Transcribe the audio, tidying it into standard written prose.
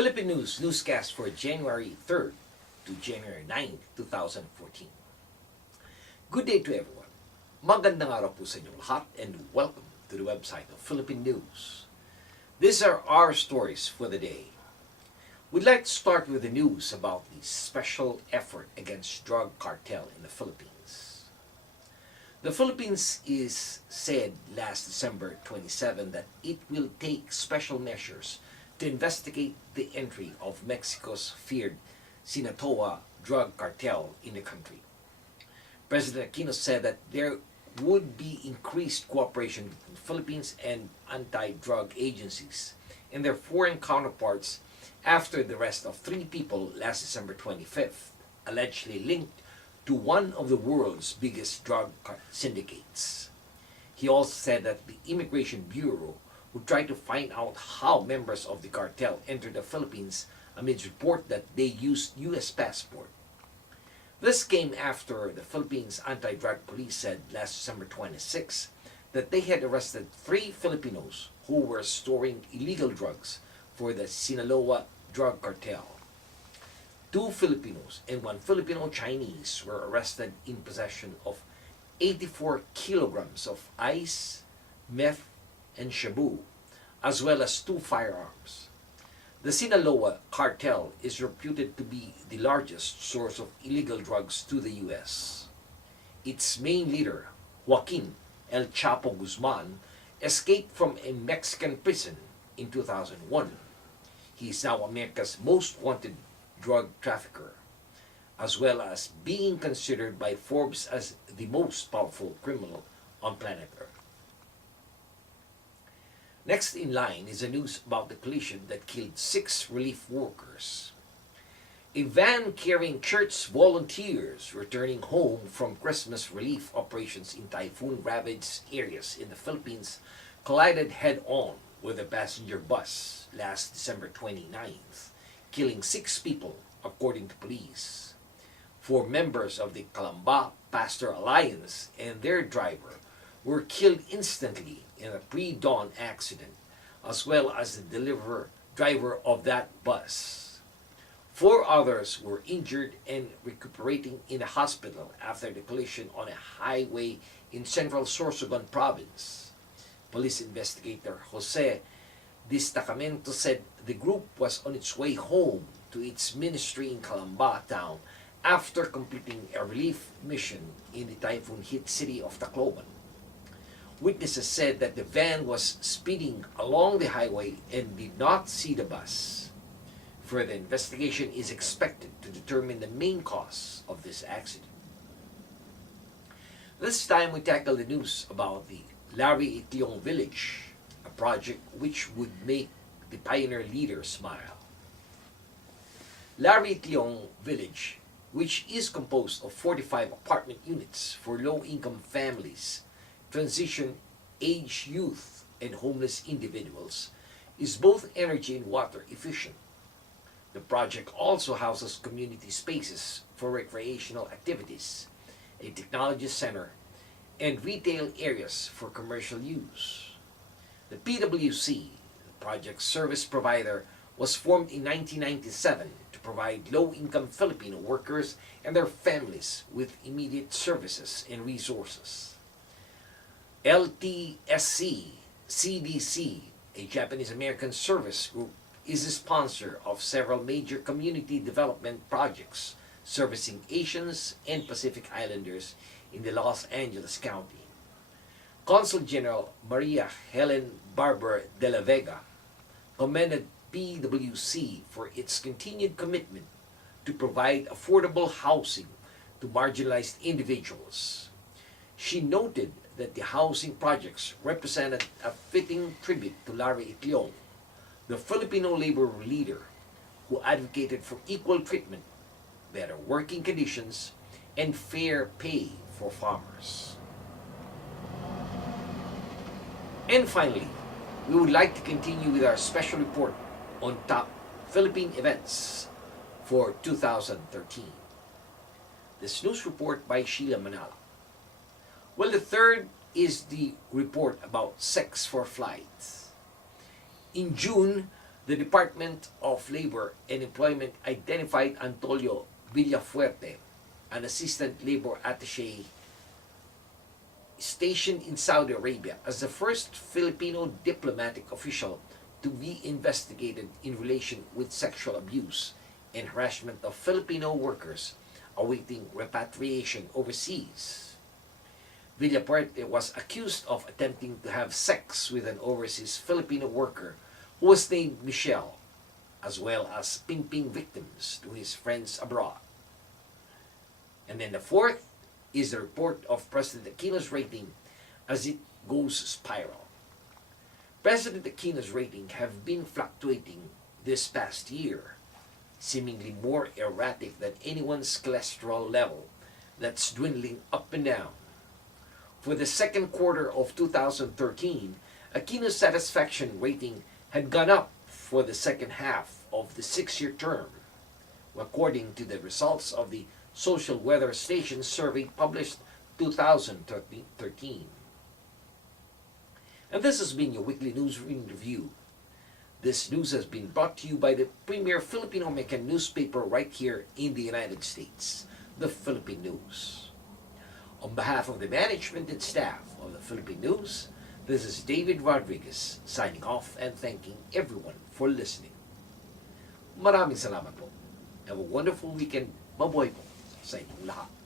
Philippine News newscast for January 3rd to January 9th, 2014. Good day to everyone. Magandang araw po sa inyong lahat and welcome to the website of Philippine News. These are our stories for the day. We'd like to start with the news about the special effort against drug cartel in the Philippines. The Philippines is said last December 27 that it will take special measures to investigate the entry of Mexico's feared Sinatoa drug cartel in the country. President Aquino said that there would be increased cooperation between the Philippines and anti-drug agencies and their foreign counterparts after the arrest of 3 people last December 25th, allegedly linked to one of the world's biggest drug syndicates. He also said that the Immigration Bureau would try to find out how members of the cartel entered the Philippines amidst report that they used U.S. passport. This came after the Philippines anti-drug police said last December 26 that they had arrested 3 Filipinos who were storing illegal drugs for the Sinaloa drug cartel. 2 Filipinos and 1 Filipino Chinese were arrested in possession of 84 kilograms of ice, meth, and shabu, as well as 2 firearms. The Sinaloa cartel is reputed to be the largest source of illegal drugs to the U.S. Its main leader, Joaquin El Chapo Guzman, escaped from a Mexican prison in 2001. He is now America's most wanted drug trafficker, as well as being considered by Forbes as the most powerful criminal on planet Earth. Next in line is the news about the collision that killed 6 relief workers. A van carrying church volunteers returning home from Christmas relief operations in typhoon-ravaged areas in the Philippines collided head-on with a passenger bus last December 29th, killing 6 people, according to police. 4 members of the Calamba Pastor Alliance and their driver were killed instantly in a pre-dawn accident, as well as the driver of that bus. 4 others were injured and recuperating in a hospital after the collision on a highway in central Sorsogon province. Police investigator Jose Destacamento said the group was on its way home to its ministry in Calamba town after completing a relief mission in the typhoon-hit city of Tacloban. Witnesses said that the van was speeding along the highway and did not see the bus. Further investigation is expected to determine the main cause of this accident. This time we tackle the news about the Larry Itliong Village, a project which would make the pioneer leader smile. Larry Itliong Village, which is composed of 45 apartment units for low-income families, transition-age youth, and homeless individuals, is both energy and water efficient. The project also houses community spaces for recreational activities, a technology center, and retail areas for commercial use. The PWC, the project service provider, was formed in 1997 to provide low-income Filipino workers and their families with immediate services and resources. LTSC CDC, a Japanese-American service group, is a sponsor of several major community development projects servicing Asians and Pacific Islanders in the Los Angeles County. Consul General Maria Helen Barber de la Vega commended PWC for its continued commitment to provide affordable housing to marginalized individuals. She noted that the housing projects represented a fitting tribute to Larry Itliong, the Filipino labor leader who advocated for equal treatment, better working conditions, and fair pay for farmers. And finally, we would like to continue with our special report on top Philippine events for 2013. This news report by Sheila Manala. Well, the third is the report about sex for flight. In June, The Department of Labor and Employment identified Antolio Villafuerte, an assistant labor attaché stationed in Saudi Arabia, as the first Filipino diplomatic official to be investigated in relation with sexual abuse and harassment of Filipino workers awaiting repatriation overseas. Villapuerte was accused of attempting to have sex with an overseas Filipino worker who was named Michelle, as well as pimping victims to his friends abroad. And then the fourth is the report of President Aquino's rating as it goes spiral. President Aquino's rating have been fluctuating this past year, seemingly more erratic than anyone's cholesterol level that's dwindling up and down. For the second quarter of 2013, Aquino's satisfaction rating had gone up for the second half of the 6-year term, according to the results of the Social Weather Station survey published 2013. And this has been your weekly news review. This news has been brought to you by the premier Filipino-American newspaper right here in the United States, the Philippine News. On behalf of the management and staff of the Philippine News, this is David Rodriguez signing off and thanking everyone for listening. Maraming salamat po. Have a wonderful weekend. Mabuhay po sa inyong lahat.